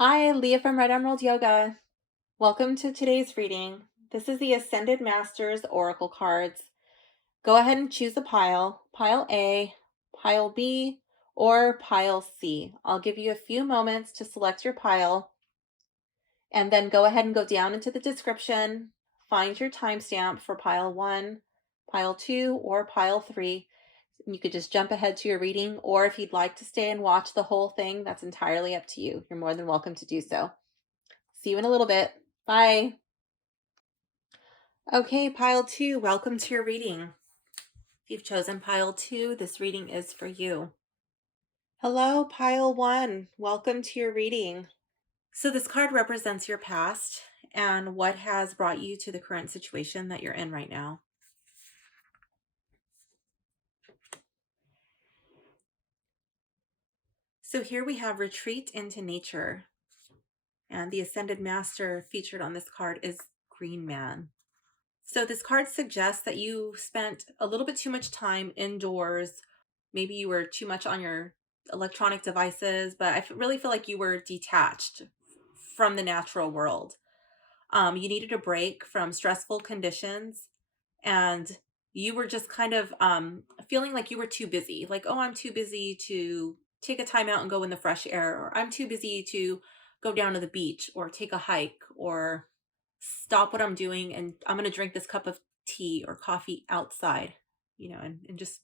Hi, Leah from Red Emerald Yoga. Welcome to today's reading. This is the Ascended Masters Oracle cards. Go ahead and choose a pile A, pile B, or pile C. I'll give you a few moments to select your pile, and then go ahead and go down into the description, find your timestamp for pile 1, pile 2, or pile 3. You could just jump ahead to your reading, or if you'd like to stay and watch the whole thing, that's entirely up to you. You're more than welcome to do so. See you in a little bit. Bye. Okay, pile 2, welcome to your reading. If you've chosen pile 2, this reading is for you. Hello, pile 1, welcome to your reading. So this card represents your past and what has brought you to the current situation that you're in right now. So here we have retreat into nature. And the Ascended Master featured on this card is Green Man. So this card suggests that you spent a little bit too much time indoors. Maybe you were too much on your electronic devices, but I really feel like you were detached from the natural world. You needed a break from stressful conditions, and you were just kind of feeling like you were too busy. Like, oh, I'm too busy to take a time out and go in the fresh air, or I'm too busy to go down to the beach or take a hike or stop what I'm doing and I'm going to drink this cup of tea or coffee outside, and just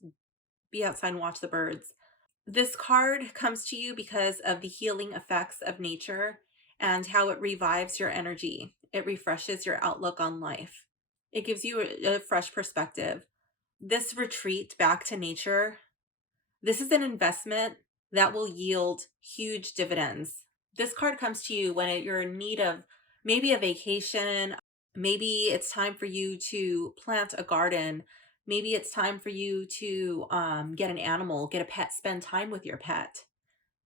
be outside and watch the birds. This card comes to you because of the healing effects of nature and how it revives your energy. It refreshes your outlook on life. It gives you a fresh perspective. This retreat back to nature, this is an investment that will yield huge dividends. This card comes to you when you're in need of maybe a vacation. Maybe it's time for you to plant a garden. Maybe it's time for you to get an animal, get a pet, spend time with your pet.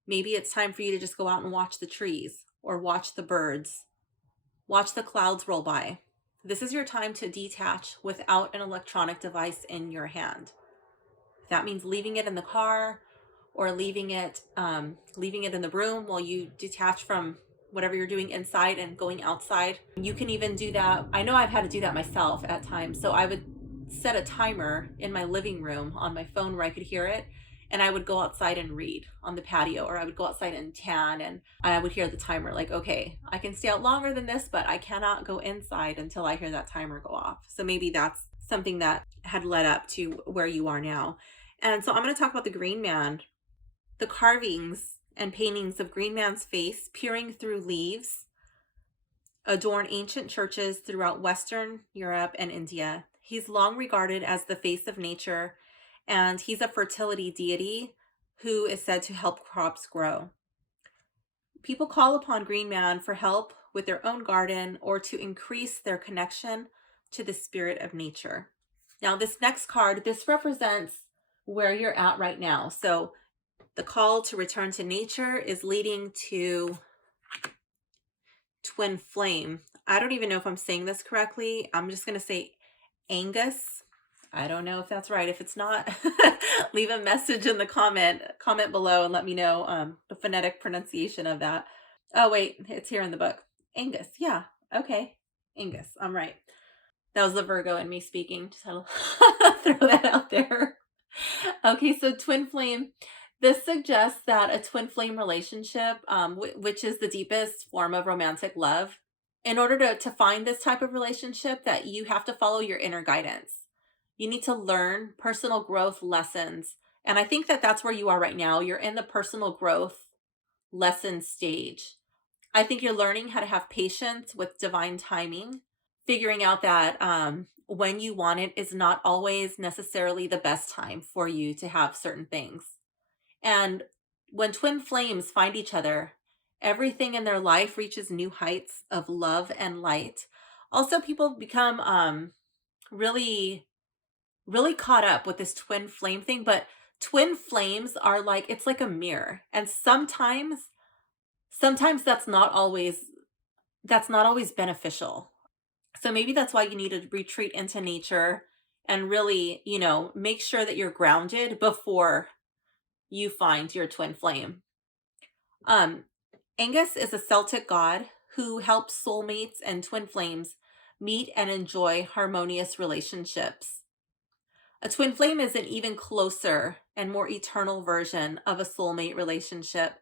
Maybe it's time for you to just go out and watch the trees or watch the birds, watch the clouds roll by. This is your time to detach without an electronic device in your hand. That means leaving it in the car or leaving it in the room while you detach from whatever you're doing inside and going outside. You can even do that. I know I've had to do that myself at times. So I would set a timer in my living room on my phone where I could hear it. And I would go outside and read on the patio, or I would go outside and tan, and I would hear the timer like, okay, I can stay out longer than this, but I cannot go inside until I hear that timer go off. So maybe that's something that had led up to where you are now. And so I'm going to talk about the Green Man. The carvings and paintings of Green Man's face peering through leaves adorn ancient churches throughout Western Europe and India. He's long regarded as the face of nature, and he's a fertility deity who is said to help crops grow. People call upon Green Man for help with their own garden or to increase their connection to the spirit of nature. Now, this next card, this represents where you're at right now. So the call to return to nature is leading to Twin Flame. I don't even know if I'm saying this correctly. I'm just going to say Angus. I don't know if that's right. If it's not, leave a message in the comment below and let me know the phonetic pronunciation of that. Oh, wait, it's here in the book. Angus. Yeah. Okay. Angus. I'm right. That was the Virgo in me speaking. Just had to throw that out there. Okay, so twin flame. This suggests that a twin flame relationship, which is the deepest form of romantic love, in order to find this type of relationship, that you have to follow your inner guidance. You need to learn personal growth lessons. And I think that that's where you are right now. You're in the personal growth lesson stage. I think you're learning how to have patience with divine timing, figuring out that when you want it is not always necessarily the best time for you to have certain things. And when twin flames find each other, everything in their life reaches new heights of love and light. Also, people become really, really caught up with this twin flame thing, but twin flames are like, it's like a mirror. And sometimes that's not always beneficial. So maybe that's why you need to retreat into nature and really, make sure that you're grounded before you find your twin flame. Angus is a Celtic god who helps soulmates and twin flames meet and enjoy harmonious relationships. A twin flame is an even closer and more eternal version of a soulmate relationship.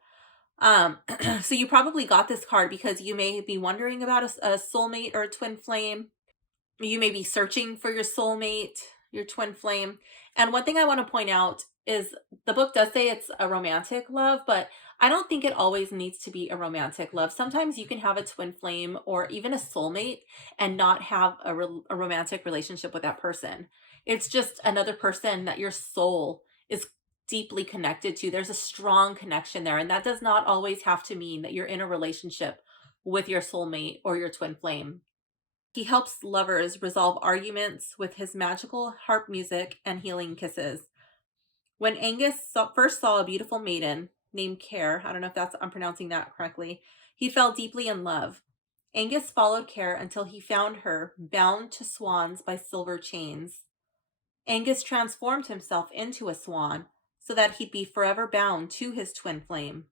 Um, so you probably got this card because you may be wondering about a soulmate or a twin flame. You may be searching for your soulmate, your twin flame. And one thing I want to point out is the book does say it's a romantic love, but I don't think it always needs to be a romantic love. Sometimes you can have a twin flame or even a soulmate and not have a romantic relationship with that person. It's just another person that your soul is deeply connected to. There's a strong connection there. And that does not always have to mean that you're in a relationship with your soulmate or your twin flame. He helps lovers resolve arguments with his magical harp music and healing kisses. When first saw a beautiful maiden named Care, I don't know if I'm pronouncing that correctly, he fell deeply in love. Angus followed Care until he found her bound to swans by silver chains. Angus transformed himself into a swan so that he'd be forever bound to his twin flame.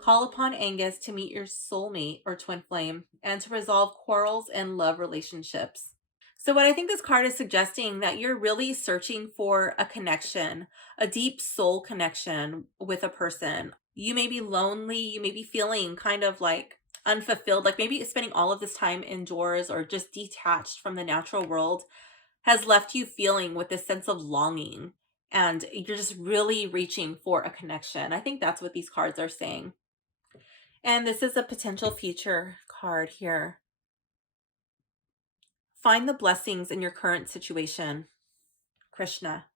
Call upon Angus to meet your soulmate or twin flame and to resolve quarrels and love relationships. So, what I think this card is suggesting that you're really searching for a connection, a deep soul connection with a person. You may be lonely, you may be feeling kind of like unfulfilled, like maybe spending all of this time indoors or just detached from the natural world has left you feeling with this sense of longing and you're just really reaching for a connection. I think that's what these cards are saying. And this is a potential future card here. Find the blessings in your current situation, Krishna.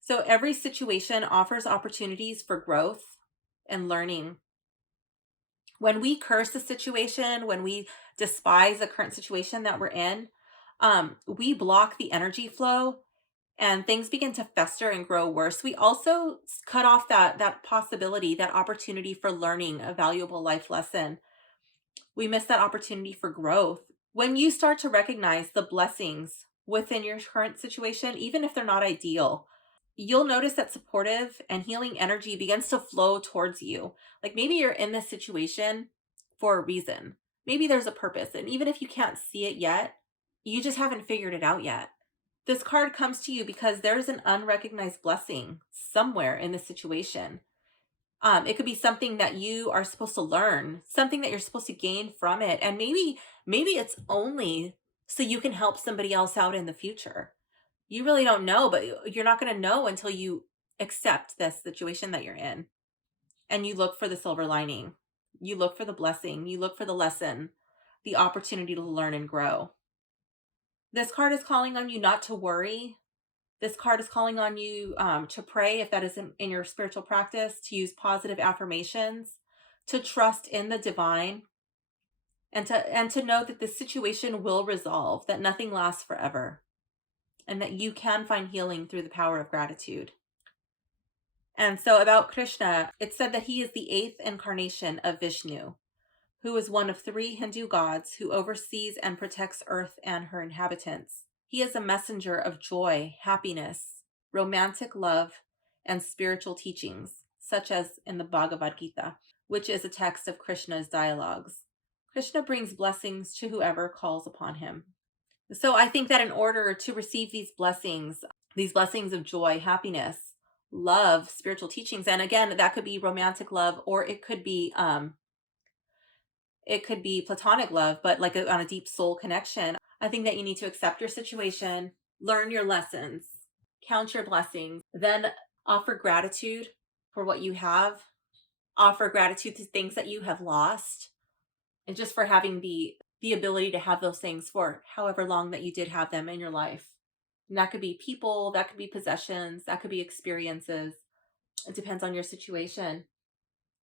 So every situation offers opportunities for growth and learning. When we curse a situation, when we despise the current situation that we're in, we block the energy flow and things begin to fester and grow worse. We also cut off that possibility, that opportunity for learning a valuable life lesson. We miss that opportunity for growth. When you start to recognize the blessings within your current situation, even if they're not ideal, you'll notice that supportive and healing energy begins to flow towards you. Like maybe you're in this situation for a reason. Maybe there's a purpose. And even if you can't see it yet, you just haven't figured it out yet. This card comes to you because there's an unrecognized blessing somewhere in the situation. It could be something that you are supposed to learn, something that you're supposed to gain from it. And maybe it's only so you can help somebody else out in the future. You really don't know, but you're not going to know until you accept this situation that you're in. And you look for the silver lining. You look for the blessing. You look for the lesson, the opportunity to learn and grow. This card is calling on you not to worry. This card is calling on you to pray, if that is in your spiritual practice, to use positive affirmations, to trust in the divine, and to know that this situation will resolve, that nothing lasts forever, and that you can find healing through the power of gratitude. And so about Krishna, it said that he is the 8th incarnation of Vishnu, who is one of 3 Hindu gods who oversees and protects Earth and her inhabitants. He is a messenger of joy, happiness, romantic love, and spiritual teachings, such as in the Bhagavad Gita, which is a text of Krishna's dialogues. Krishna brings blessings to whoever calls upon him. So I think that in order to receive these blessings of joy, happiness, love, spiritual teachings, and again, that could be romantic love, or it could be platonic love, but like on a deep soul connection. I think that you need to accept your situation, learn your lessons, count your blessings, then offer gratitude for what you have, offer gratitude to things that you have lost, and just for having the ability to have those things for however long that you did have them in your life. And that could be people, that could be possessions, that could be experiences. It depends on your situation.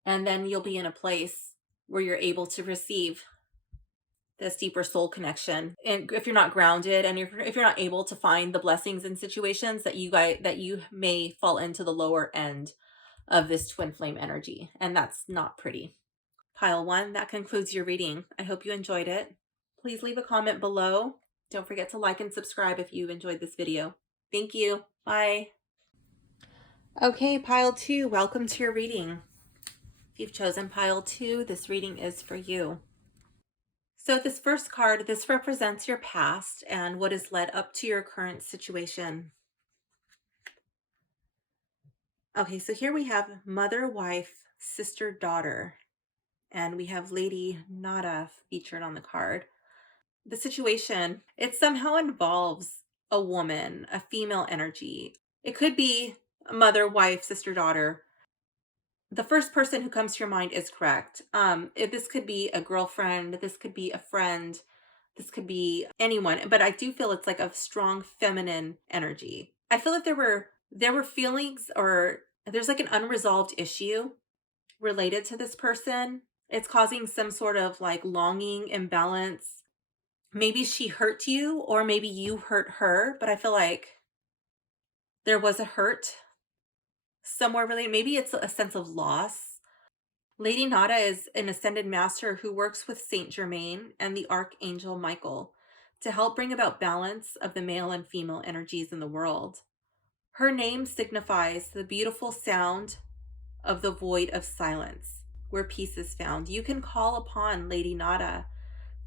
And then you'll be in a place where you're able to receive this deeper soul connection. And if you're not grounded, and if you're not able to find the blessings in situations, that you may fall into the lower end of this twin flame energy, and that's not pretty. Pile 1, that concludes your reading. I hope you enjoyed it. Please leave a comment below. Don't forget to like and subscribe if you enjoyed this video. Thank you. Bye. Okay, pile 2, welcome to your reading. If you've chosen pile 2, this reading is for you. So this first card, this represents your past and what has led up to your current situation. Okay, so here we have mother, wife, sister, daughter, and we have Lady Nada featured on the card. The situation, it somehow involves a woman, a female energy. It could be a mother, wife, sister, daughter. The first person who comes to your mind is correct. This could be a girlfriend, this could be a friend, this could be anyone, but I do feel it's like a strong feminine energy. I feel like there were feelings, or there's like an unresolved issue related to this person. It's causing some sort of like longing imbalance. Maybe she hurt you or maybe you hurt her, but I feel like there was a hurt somewhere related. Maybe it's a sense of loss. Lady Nada is an ascended master who works with Saint Germain and the Archangel Michael to help bring about balance of the male and female energies in the world. Her name signifies the beautiful sound of the void of silence, where peace is found. You can call upon Lady Nada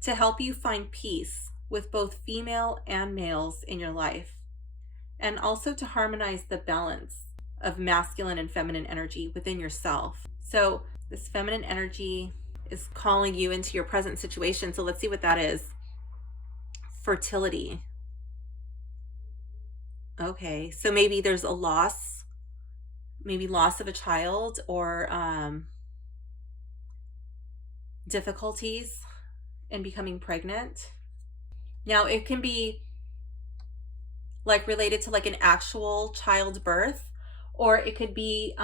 to help you find peace with both female and males in your life, and also to harmonize the balance of masculine and feminine energy within yourself. So this feminine energy is calling you into your present situation. So let's see what that is. Fertility. Okay, so maybe there's a loss, maybe loss of a child, or difficulties in becoming pregnant. Now, it can be like related to like an actual childbirth, or it could be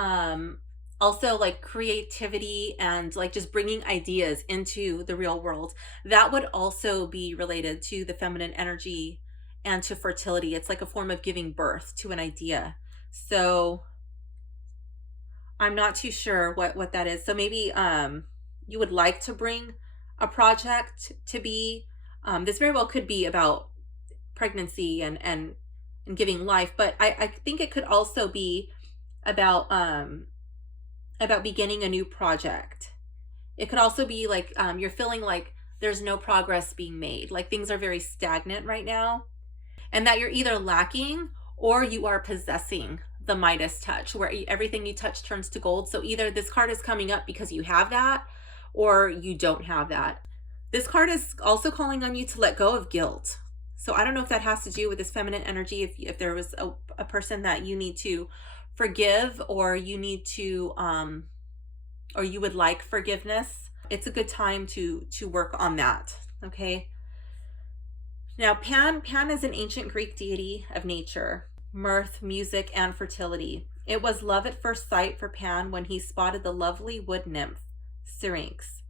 also like creativity and like just bringing ideas into the real world. That would also be related to the feminine energy and to fertility. It's like a form of giving birth to an idea. So I'm not too sure what that is. So maybe you would like to bring a project to be, this very well could be about pregnancy and giving life, but I think it could also be about beginning a new project. It could also be like you're feeling like there's no progress being made, like things are very stagnant right now, and that you're either lacking or you are possessing the Midas touch, where everything you touch turns to gold. So either this card is coming up because you have that or you don't have that. This card is also calling on you to let go of guilt. So I don't know if that has to do with this feminine energy, if there was a person that you need to forgive, or you need to or you would like forgiveness. It's a good time to work on that. Okay. Now, Pan is an ancient Greek deity of nature, mirth, music, and fertility. It was love at first sight for Pan when he spotted the lovely wood nymph, Syrinx.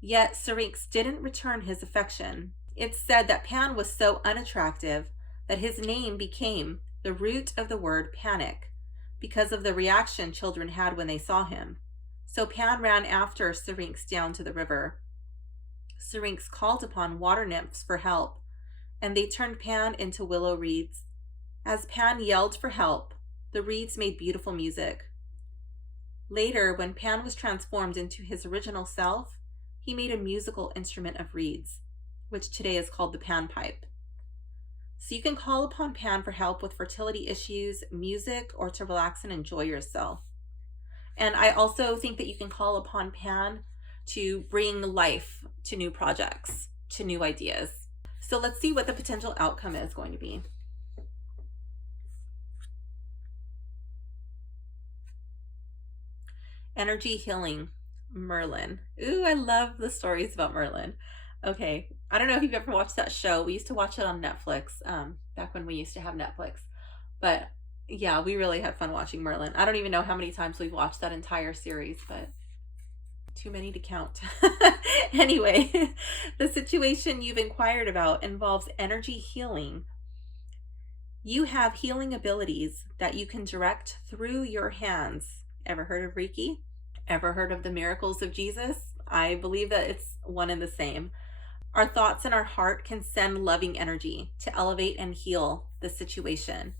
Yet Syrinx didn't return his affection. It's said that Pan was so unattractive that his name became the root of the word panic, because of the reaction children had when they saw him. So Pan ran after Syrinx down to the river. Syrinx called upon water nymphs for help, and they turned Pan into willow reeds. As Pan yelled for help, the reeds made beautiful music. Later, when Pan was transformed into his original self, he made a musical instrument of reeds, which today is called the panpipe. So you can call upon Pan for help with fertility issues, music, or to relax and enjoy yourself. And I also think that you can call upon Pan to bring life to new projects, to new ideas. So let's see what the potential outcome is going to be. Energy healing, Merlin. Ooh, I love the stories about Merlin. Okay, I don't know if you've ever watched that show. We used to watch it on Netflix, back when we used to have Netflix. But yeah, we really had fun watching Merlin. I don't even know how many times we've watched that entire series, but too many to count. Anyway, the situation you've inquired about involves energy healing. You have healing abilities that you can direct through your hands. Ever heard of Reiki? Ever heard of the miracles of Jesus? I believe that it's one and the same. Our thoughts and our heart can send loving energy to elevate and heal the situation.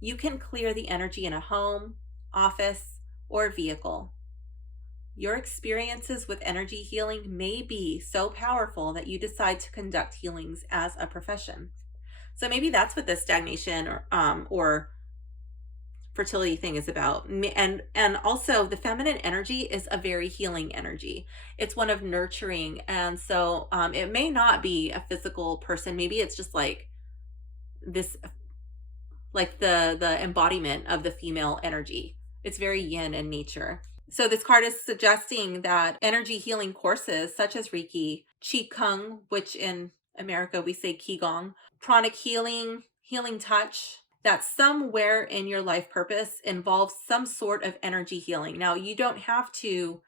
You can clear the energy in a home, office, or vehicle. Your experiences with energy healing may be so powerful that you decide to conduct healings as a profession. So maybe that's what this stagnation or fertility thing is about. And also the feminine energy is a very healing energy. It's one of nurturing, and so it may not be a physical person. Maybe it's just like this, like the embodiment of the female energy. It's very yin in nature. So this card is suggesting that energy healing courses such as Reiki, Qigong, which in America we say Qigong, pranic healing, healing touch, that somewhere in your life purpose involves some sort of energy healing. Now, you don't have to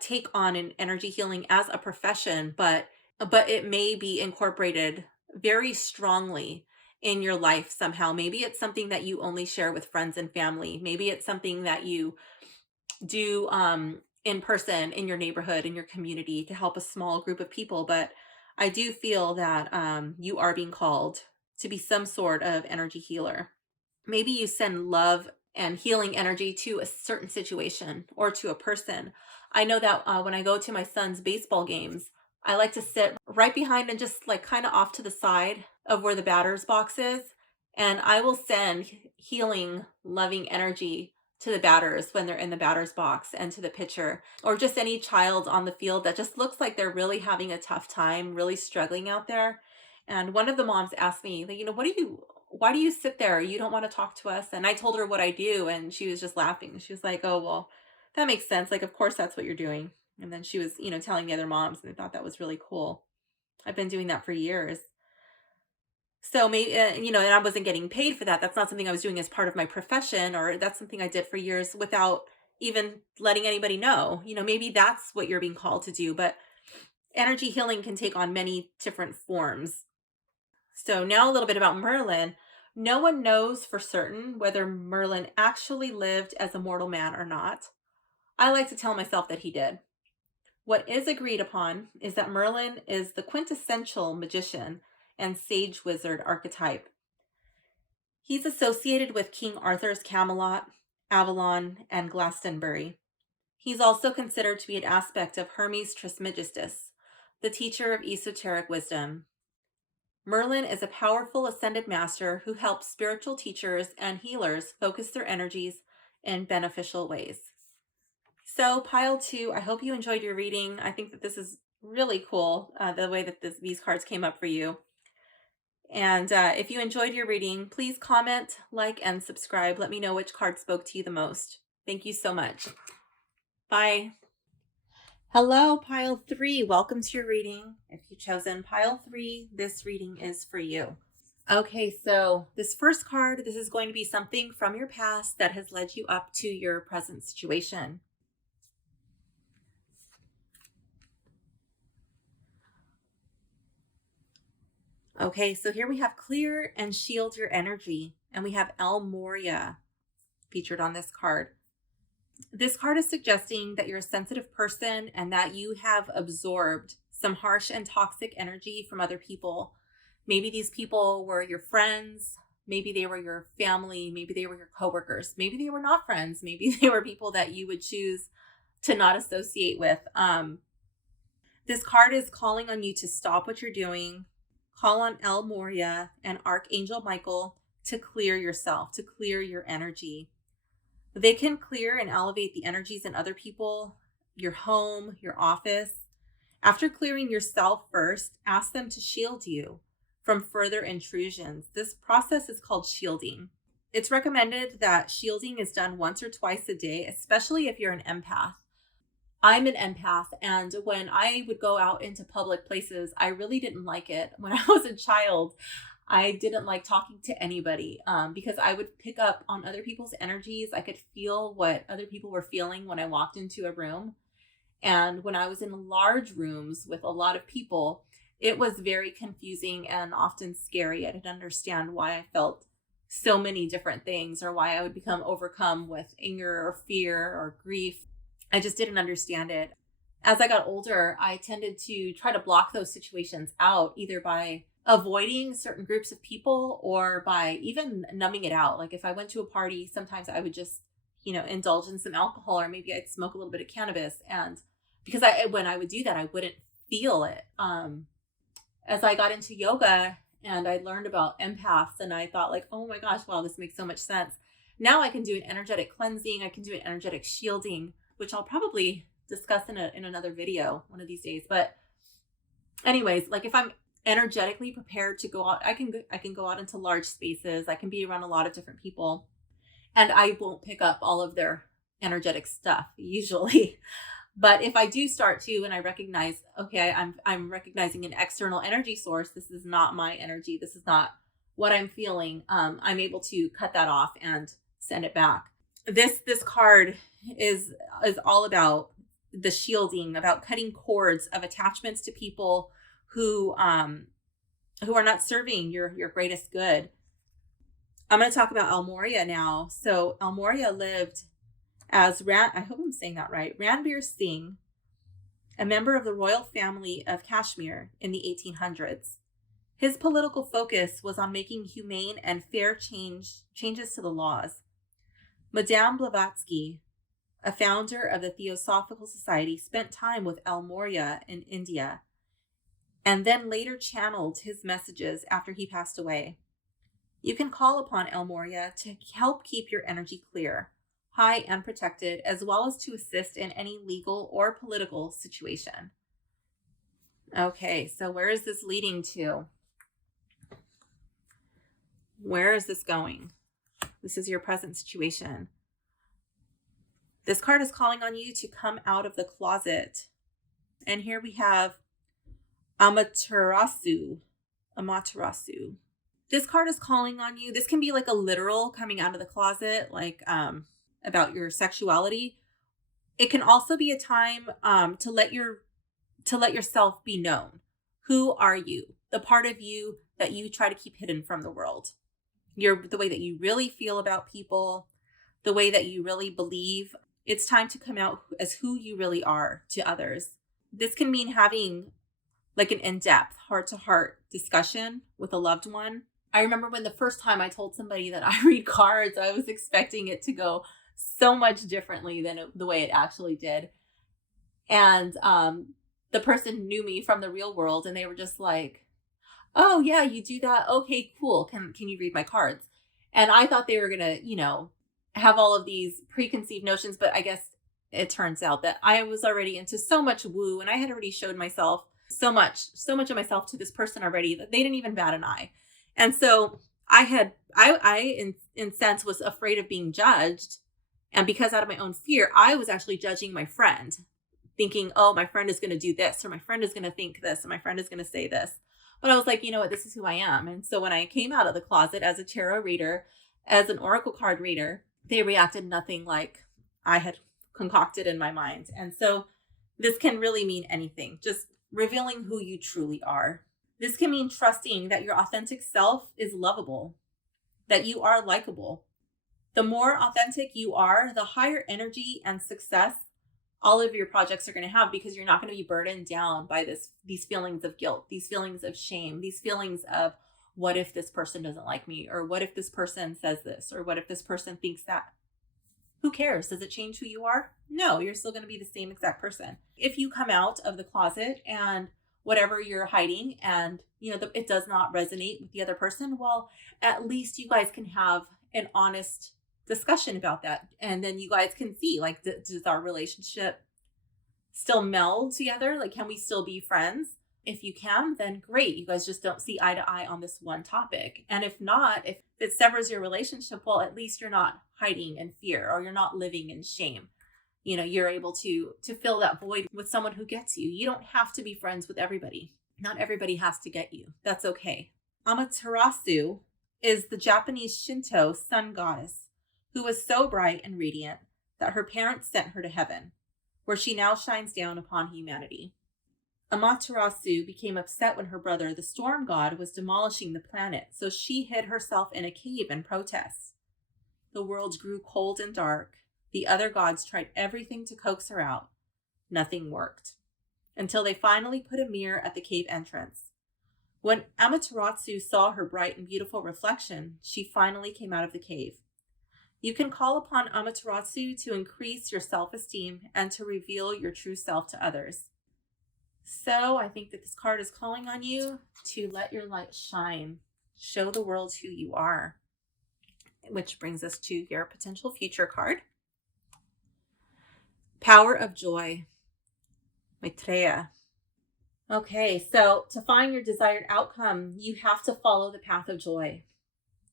take on an energy healing as a profession, but it may be incorporated very strongly in your life somehow. Maybe it's something that you only share with friends and family. Maybe it's something that you do in person in your neighborhood, in your community, to help a small group of people. But I do feel that you are being called to be some sort of energy healer. Maybe you send love and healing energy to a certain situation or to a person. I know that when I go to my son's baseball games, I like to sit right behind and just like kind of off to the side of where the batter's box is. And I will send healing, loving energy to the batters when they're in the batter's box, and to the pitcher, or just any child on the field that just looks like they're really having a tough time, really struggling out there. And one of the moms asked me, like, why do you sit there? You don't want to talk to us? And I told her what I do, and she was just laughing. She was like, oh, well, that makes sense. Like, of course, that's what you're doing. And then she was, telling the other moms, and they thought that was really cool. I've been doing that for years. So maybe, and I wasn't getting paid for that. That's not something I was doing as part of my profession, or that's something I did for years without even letting anybody know. Maybe that's what you're being called to do. But energy healing can take on many different forms. So now a little bit about Merlin. No one knows for certain whether Merlin actually lived as a mortal man or not. I like to tell myself that he did. What is agreed upon is that Merlin is the quintessential magician and sage wizard archetype. He's associated with King Arthur's Camelot, Avalon, and Glastonbury. He's also considered to be an aspect of Hermes Trismegistus, the teacher of esoteric wisdom. Merlin is a powerful ascended master who helps spiritual teachers and healers focus their energies in beneficial ways. So, pile 2, I hope you enjoyed your reading. I think that this is really cool, the way that these cards came up for you. And if you enjoyed your reading, please comment, like, and subscribe. Let me know which card spoke to you the most. Thank you so much. Bye. Hello, pile 3. Welcome to your reading. If you've chosen pile 3, this reading is for you. Okay, so this first card, this is going to be something from your past that has led you up to your present situation. Okay, so here we have clear and shield your energy, and we have El Moria featured on this card. This card is suggesting that you're a sensitive person and that you have absorbed some harsh and toxic energy from other people. Maybe these people were your friends, maybe they were your family, maybe they were your coworkers, maybe they were not friends, maybe they were people that you would choose to not associate with. This card is calling on you to stop what you're doing, call on El Moria and Archangel Michael to clear yourself, to clear your energy. They can clear and elevate the energies in other people, your home, your office. After clearing yourself first, ask them to shield you from further intrusions. This process is called shielding. It's recommended that shielding is done once or twice a day, especially if you're an empath. I'm an empath, and when I would go out into public places, I really didn't like it. When I was a child, I didn't like talking to anybody because I would pick up on other people's energies. I could feel what other people were feeling when I walked into a room. And when I was in large rooms with a lot of people, it was very confusing and often scary. I didn't understand why I felt so many different things, or why I would become overcome with anger or fear or grief. I just didn't understand it. As I got older, I tended to try to block those situations out, either by avoiding certain groups of people or by even numbing it out. Like if I went to a party, sometimes I would just, indulge in some alcohol, or maybe I'd smoke a little bit of cannabis. And because when I would do that, I wouldn't feel it. As I got into yoga and I learned about empaths, and I thought like, oh my gosh, wow, this makes so much sense. Now I can do an energetic cleansing. I can do an energetic shielding, which I'll probably discuss in another video one of these days. But anyways, like if I'm energetically prepared to go out, I can go out into large spaces. I can be around a lot of different people, and I won't pick up all of their energetic stuff usually. But if I do start to, and I recognize, okay, I'm recognizing an external energy source. This is not my energy. This is not what I'm feeling. I'm able to cut that off and send it back. This card is all about the shielding, about cutting cords of attachments to people who are not serving your greatest good. I'm going to talk about Almoria now. So Almoria lived as I hope I'm saying that right, Ranbir Singh, a member of the royal family of Kashmir in the 1800s. His political focus was on making humane and fair changes to the laws. Madame Blavatsky, a founder of the Theosophical Society, spent time with Almoria in India, and then later channeled his messages after he passed away. You can call upon Almoria to help keep your energy clear, high and protected, as well as to assist in any legal or political situation. Okay, so where is this leading to? Where is this going? This is your present situation. This card is calling on you to come out of the closet. And here we have Amaterasu. This card is calling on you. This can be like a literal coming out of the closet, like about your sexuality. It can also be a time to let yourself be known. Who are you? The part of you that you try to keep hidden from the world. The way that you really feel about people, the way that you really believe. It's time to come out as who you really are to others. This can mean having like an in-depth, heart-to-heart discussion with a loved one. I remember when the first time I told somebody that I read cards, I was expecting it to go so much differently than the way it actually did. And the person knew me from the real world, and they were just like, oh yeah, you do that? Okay, cool. Can you read my cards? And I thought they were going to, have all of these preconceived notions, but I guess it turns out that I was already into so much woo, and I had already showed myself so much of myself to this person already that they didn't even bat an eye. And so I in sense was afraid of being judged. And because out of my own fear, I was actually judging my friend, thinking, oh, my friend is going to do this, or my friend is going to think this, or my friend is going to say this. But I was like, you know what, this is who I am. And so when I came out of the closet as a tarot reader, as an oracle card reader, they reacted nothing like I had concocted in my mind. And so this can really mean anything, just revealing who you truly are. This can mean trusting that your authentic self is lovable, that you are likable. The more authentic you are, the higher energy and success all of your projects are going to have, because you're not going to be burdened down by these feelings of guilt, these feelings of shame, these feelings of what if this person doesn't like me, or what if this person says this, or what if this person thinks that. Who cares? Does it change who you are? No, you're still going to be the same exact person. If you come out of the closet and whatever you're hiding and it does not resonate with the other person, well, at least you guys can have an honest discussion about that. And then you guys can see, like, does our relationship still meld together? Like, can we still be friends? If you can, then great. You guys just don't see eye to eye on this one topic. And if not, if it severs your relationship, well, at least you're not hiding in fear, or you're not living in shame. You're able to fill that void with someone who gets you. You don't have to be friends with everybody. Not everybody has to get you. That's okay. Amaterasu is the Japanese Shinto sun goddess who was so bright and radiant that her parents sent her to heaven, where she now shines down upon humanity. Amaterasu became upset when her brother, the storm god, was demolishing the planet, so she hid herself in a cave in protest. The world grew cold and dark. The other gods tried everything to coax her out. Nothing worked, until they finally put a mirror at the cave entrance. When Amaterasu saw her bright and beautiful reflection, she finally came out of the cave. You can call upon Amaterasu to increase your self-esteem and to reveal your true self to others. So I think that this card is calling on you to let your light shine, show the world who you are, which brings us to your potential future card. Power of Joy, Maitreya. Okay, so to find your desired outcome, you have to follow the path of joy.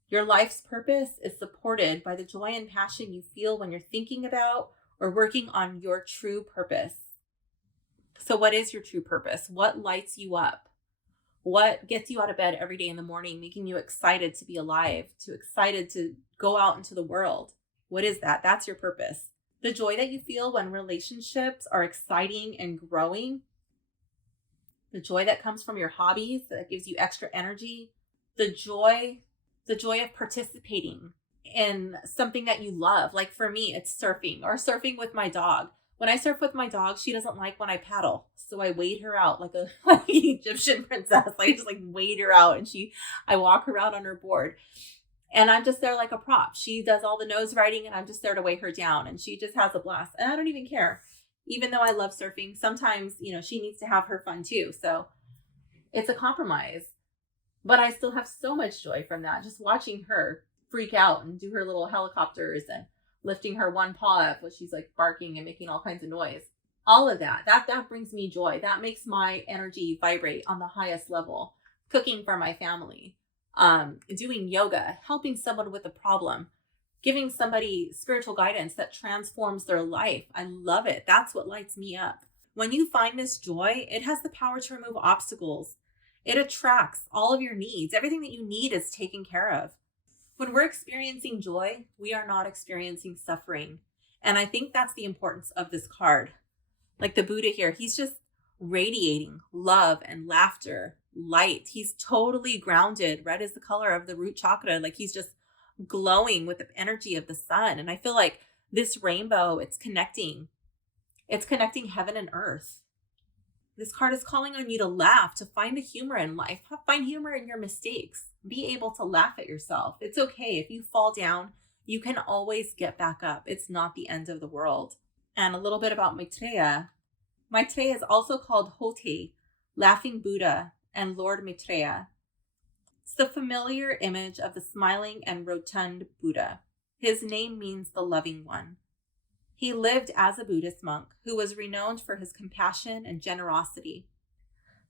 Your life's purpose is supported by the joy and passion you feel when you're thinking about or working on your true purpose. So what is your true purpose? What lights you up? What gets you out of bed every day in the morning, making you excited to be alive, to excited to go out into the world? What is that? That's your purpose. The joy that you feel when relationships are exciting and growing, the joy that comes from your hobbies that gives you extra energy, the joy of participating in something that you love. Like for me, it's surfing or surfing with my dog. When I surf with my dog, she doesn't like when I paddle. So I wade her out like an Egyptian princess. I just like wade her out and I walk her out on her board. And I'm just there like a prop. She does all the nose riding and I'm just there to weigh her down. And she just has a blast. And I don't even care. Even though I love surfing, sometimes, she needs to have her fun too. So it's a compromise. But I still have so much joy from that. Just watching her freak out and do her little helicopters and lifting her one paw up while she's like barking and making all kinds of noise. All of that brings me joy. That makes my energy vibrate on the highest level. Cooking for my family, doing yoga, helping someone with a problem, giving somebody spiritual guidance that transforms their life. I love it. That's what lights me up. When you find this joy, it has the power to remove obstacles. It attracts all of your needs. Everything that you need is taken care of. When we're experiencing joy, we are not experiencing suffering. And I think that's the importance of this card. Like the Buddha here, he's just radiating love and laughter, light. He's totally grounded. Red is the color of the root chakra. Like he's just glowing with the energy of the sun. And I feel like this rainbow, it's connecting heaven and earth. This card is calling on you to laugh, to find the humor in life, find humor in your mistakes, be able to laugh at yourself. It's okay. If you fall down, you can always get back up. It's not the end of the world. And a little bit about Maitreya. Maitreya is also called Hote, Laughing Buddha, and Lord Maitreya. It's the familiar image of the smiling and rotund Buddha. His name means the loving one. He lived as a Buddhist monk who was renowned for his compassion and generosity.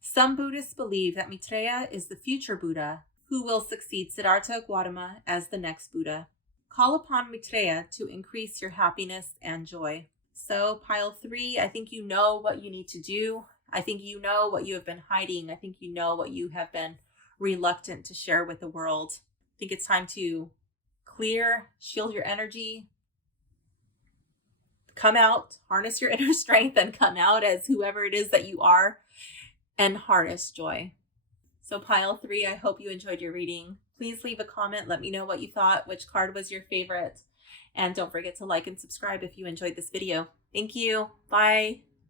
Some Buddhists believe that Maitreya is the future Buddha who will succeed Siddhartha Gautama as the next Buddha. Call upon Maitreya to increase your happiness and joy. So pile 3, I think you know what you need to do. I think you know what you have been hiding. I think you know what you have been reluctant to share with the world. I think it's time to clear, shield your energy, come out, harness your inner strength, and come out as whoever it is that you are and harness joy. So pile 3, I hope you enjoyed your reading. Please leave a comment. Let me know what you thought, which card was your favorite. And don't forget to like and subscribe if you enjoyed this video. Thank you. Bye.